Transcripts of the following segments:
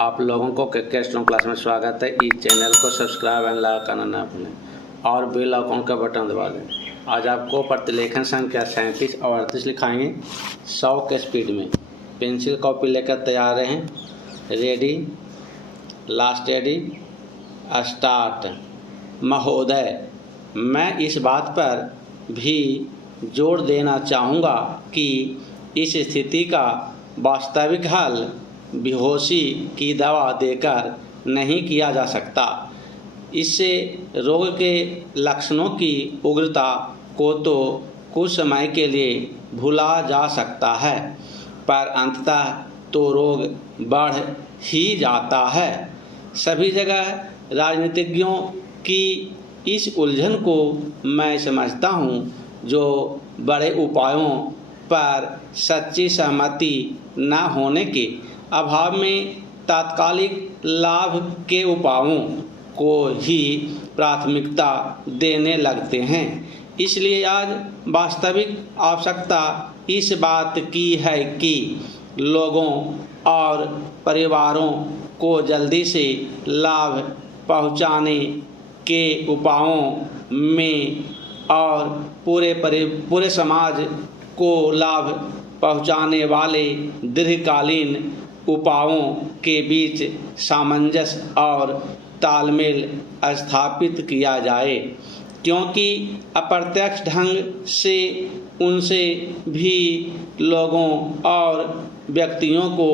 आप लोगों को के स्ट्रॉन्ग क्लास में स्वागत है। इस चैनल को सब्सक्राइब एंड लाइक करना ना भूलें और बेल आइकन का बटन दबा दें। आज आपको प्रतिलेखन संख्या 37 और 38 लिखाएंगे 100 के स्पीड में। पेंसिल कॉपी लेकर तैयार रहें। Ready, last ready, start. महोदय, मैं इस बात पर भी जोर देना चाहूँगा कि इस स्थिति का वास्तविक हल बेहोशी की दवा देकर नहीं किया जा सकता। इससे रोग के लक्षणों की उग्रता को तो कुछ समय के लिए भुला जा सकता है, पर अंततः तो रोग बढ़ ही जाता है। सभी जगह राजनीतिज्ञों की इस उलझन को मैं समझता हूँ, जो बड़े उपायों पर सच्ची सहमति न होने के अभाव में तात्कालिक लाभ के उपायों को ही प्राथमिकता देने लगते हैं। इसलिए आज वास्तविक आवश्यकता इस बात की है कि लोगों और परिवारों को जल्दी से लाभ पहुंचाने के उपायों में और पूरे समाज को लाभ पहुंचाने वाले दीर्घकालीन उपायों के बीच सामंजस्य और तालमेल स्थापित किया जाए, क्योंकि अप्रत्यक्ष ढंग से उनसे भी लोगों और व्यक्तियों को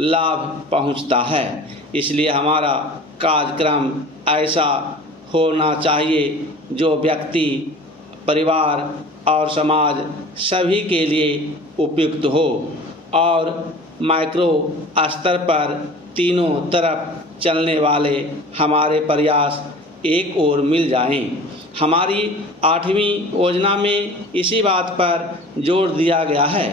लाभ पहुंचता है। इसलिए हमारा कार्यक्रम ऐसा होना चाहिए जो व्यक्ति, परिवार और समाज सभी के लिए उपयुक्त हो और माइक्रो स्तर पर तीनों तरफ चलने वाले हमारे प्रयास एक ओर मिल जाएं। हमारी 8वीं योजना में इसी बात पर जोर दिया गया है।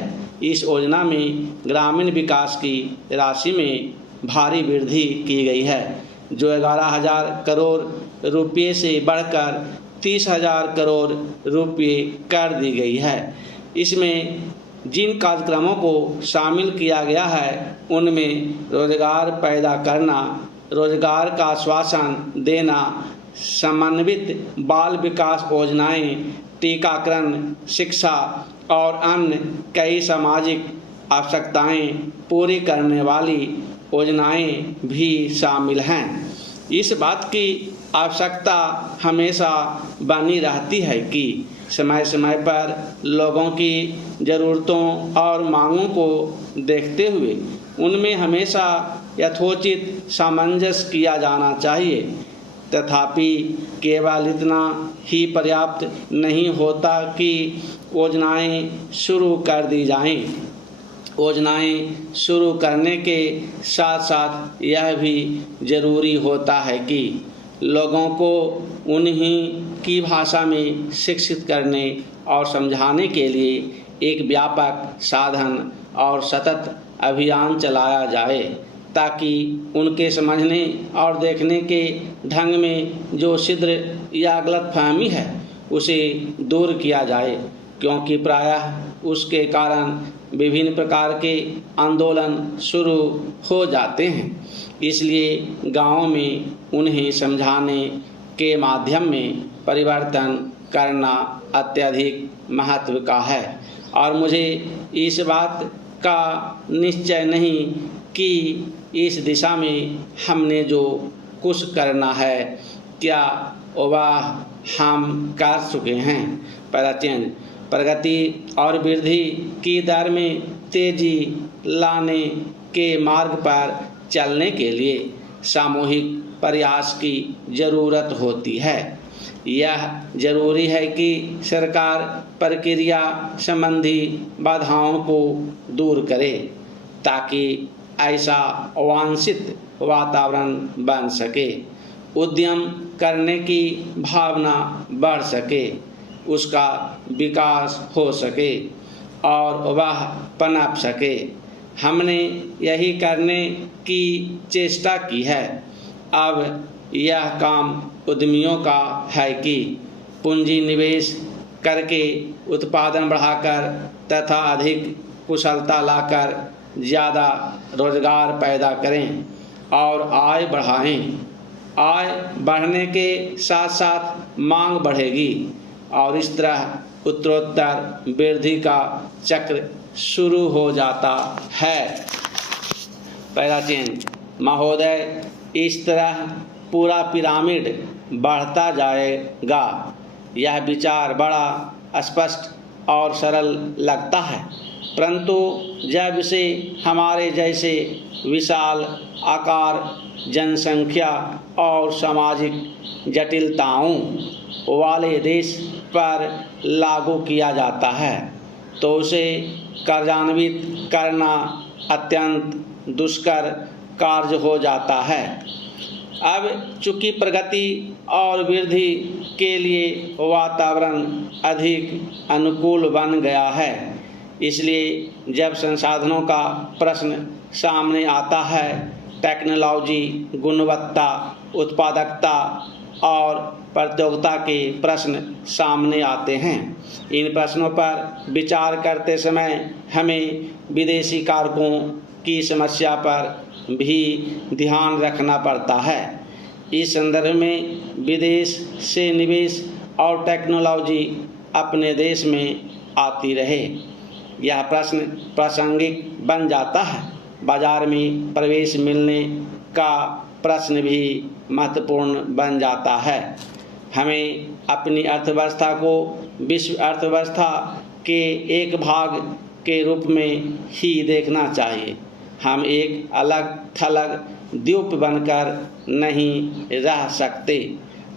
इस योजना में ग्रामीण विकास की राशि में भारी वृद्धि की गई है, जो 11,000 करोड़ रुपये से बढ़कर 30,000 करोड़ रुपये कर दी गई है। इसमें जिन कार्यक्रमों को शामिल किया गया है उनमें रोजगार पैदा करना, रोजगार का आश्वासन देना, समन्वित बाल विकास योजनाएं, टीकाकरण, शिक्षा और अन्य कई सामाजिक आवश्यकताएं पूरी करने वाली योजनाएं भी शामिल हैं। इस बात की आवश्यकता हमेशा बनी रहती है कि समय समय पर लोगों की ज़रूरतों और मांगों को देखते हुए उनमें हमेशा यथोचित सामंजस्य किया जाना चाहिए। तथापि केवल इतना ही पर्याप्त नहीं होता कि योजनाएं शुरू कर दी जाएं। योजनाएं शुरू करने के साथ साथ यह भी ज़रूरी होता है कि लोगों को उन्हीं की भाषा में शिक्षित करने और समझाने के लिए एक व्यापक साधन और सतत अभियान चलाया जाए, ताकि उनके समझने और देखने के ढंग में जो छिद्र या गलतफहमी है उसे दूर किया जाए, क्योंकि प्रायः उसके कारण विभिन्न प्रकार के आंदोलन शुरू हो जाते हैं। इसलिए गाँव में उन्हें समझाने के माध्यम में परिवर्तन करना अत्यधिक महत्व का है। और मुझे इस बात का निश्चय नहीं कि इस दिशा में हमने जो कुछ करना है क्या वह हम कर चुके हैं। प्रगति और वृद्धि की दर में तेजी लाने के मार्ग पर चलने के लिए सामूहिक प्रयास की ज़रूरत होती है। यह ज़रूरी है कि सरकार प्रक्रिया संबंधी बाधाओं को दूर करे, ताकि ऐसा वांछित वातावरण बन सके, उद्यम करने की भावना बढ़ सके, उसका विकास हो सके और वह पनप सके। हमने यही करने की चेष्टा की है। अब यह काम उद्यमियों का है कि पूंजी निवेश करके उत्पादन बढ़ाकर तथा अधिक कुशलता लाकर ज़्यादा रोजगार पैदा करें और आय बढ़ाएं। आय बढ़ने के साथ साथ मांग बढ़ेगी और इस तरह उत्तरोत्तर वृद्धि का चक्र शुरू हो जाता है। पहला चेंज महोदय, इस तरह पूरा पिरामिड बढ़ता जाएगा। यह विचार बड़ा स्पष्ट और सरल लगता है, परंतु जब इसे हमारे जैसे विशाल आकार, जनसंख्या और सामाजिक जटिलताओं वाले देश पर लागू किया जाता है तो उसे कार्यान्वित करना अत्यंत दुष्कर कार्य हो जाता है। अब चूंकि प्रगति और वृद्धि के लिए वातावरण अधिक अनुकूल बन गया है, इसलिए जब संसाधनों का प्रश्न सामने आता है, टेक्नोलॉजी, गुणवत्ता, उत्पादकता और प्रतियोगिता के प्रश्न सामने आते हैं। इन प्रश्नों पर विचार करते समय हमें विदेशी कारकों की समस्या पर भी ध्यान रखना पड़ता है। इस संदर्भ में विदेश से निवेश और टेक्नोलॉजी अपने देश में आती रहे, यह प्रश्न प्रासंगिक बन जाता है। बाजार में प्रवेश मिलने का प्रश्न भी महत्वपूर्ण बन जाता है। हमें अपनी अर्थव्यवस्था को विश्व अर्थव्यवस्था के एक भाग के रूप में ही देखना चाहिए। हम एक अलग थलग द्वीप बनकर नहीं रह सकते।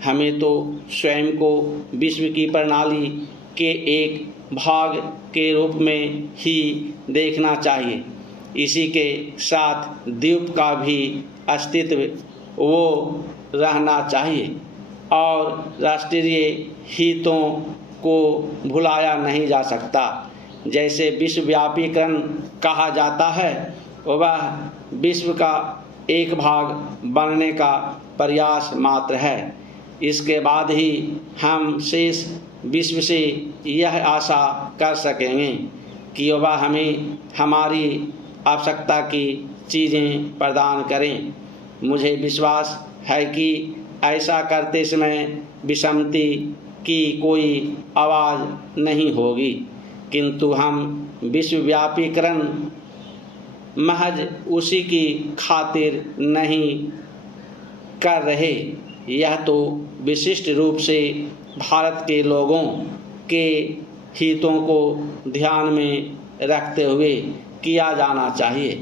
हमें तो स्वयं को विश्व की प्रणाली के एक भाग के रूप में ही देखना चाहिए। इसी के साथ द्वीप का भी अस्तित्व वो रहना चाहिए और राष्ट्रीय हितों को भुलाया नहीं जा सकता। जैसे विश्वव्यापीकरण कहा जाता है, वह विश्व का एक भाग बनने का प्रयास मात्र है। इसके बाद ही हम शेष विश्व से यह आशा कर सकेंगे कि वह हमें हमारी आवश्यकता की चीज़ें प्रदान करें। मुझे विश्वास है कि ऐसा करते समय विषमता की कोई आवाज़ नहीं होगी, किंतु हम विश्वव्यापीकरण महज उसी की खातिर नहीं कर रहे। यह तो विशिष्ट रूप से भारत के लोगों के हितों को ध्यान में रखते हुए किया जाना चाहिए,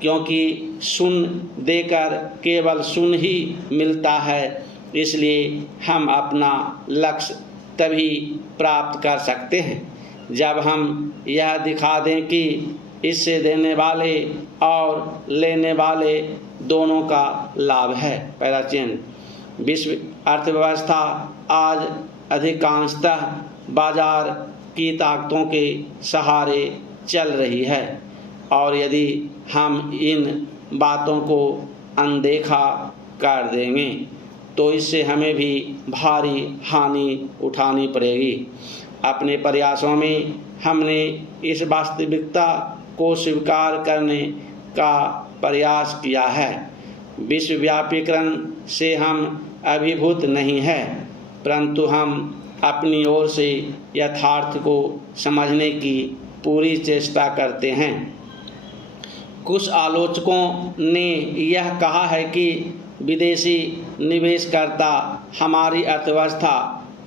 क्योंकि सुन देकर केवल सुन ही मिलता है। इसलिए हम अपना लक्ष्य तभी प्राप्त कर सकते हैं जब हम यह दिखा दें कि इससे देने वाले और लेने वाले दोनों का लाभ है। पहला चेंज विश्व अर्थव्यवस्था आज अधिकांशतः बाजार की ताकतों के सहारे चल रही है और यदि हम इन बातों को अनदेखा कर देंगे तो इससे हमें भी भारी हानि उठानी पड़ेगी। अपने प्रयासों में हमने इस वास्तविकता को स्वीकार करने का प्रयास किया है। विश्वव्यापीकरण से हम अभिभूत नहीं है, परंतु हम अपनी ओर से यथार्थ को समझने की पूरी चेष्टा करते हैं। कुछ आलोचकों ने यह कहा है कि विदेशी निवेशकर्ता हमारी अर्थव्यवस्था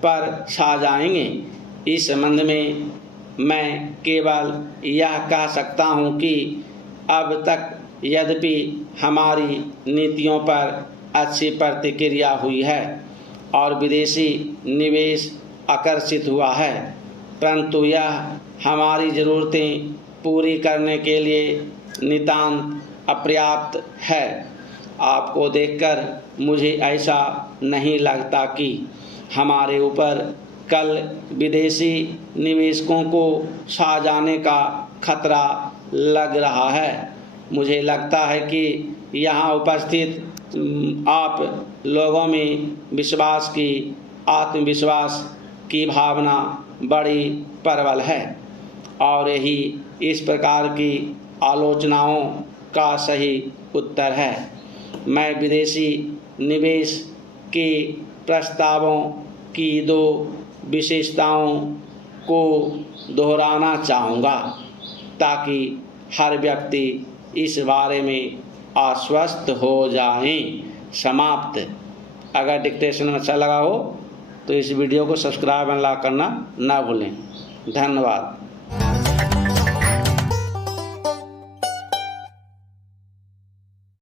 पर छा जाएंगे। इस संबंध में मैं केवल यह कह सकता हूं कि अब तक यद्यपि हमारी नीतियों पर अच्छी प्रतिक्रिया हुई है और विदेशी निवेश आकर्षित हुआ है, परंतु यह हमारी ज़रूरतें पूरी करने के लिए नितांत अपर्याप्त है। आपको देखकर मुझे ऐसा नहीं लगता कि हमारे ऊपर कल विदेशी निवेशकों को छा जाने का खतरा लग रहा है। मुझे लगता है कि यहाँ उपस्थित आप लोगों में आत्मविश्वास की भावना बड़ी प्रबल है और यही इस प्रकार की आलोचनाओं का सही उत्तर है। मैं विदेशी निवेश के प्रस्तावों की 2 विशेषताओं को दोहराना चाहूँगा ताकि हर व्यक्ति इस बारे में आश्वस्त हो जाए। समाप्त। अगर डिक्टेशन अच्छा लगा हो तो इस वीडियो को सब्सक्राइब एंड लाइक करना ना भूलें। धन्यवाद।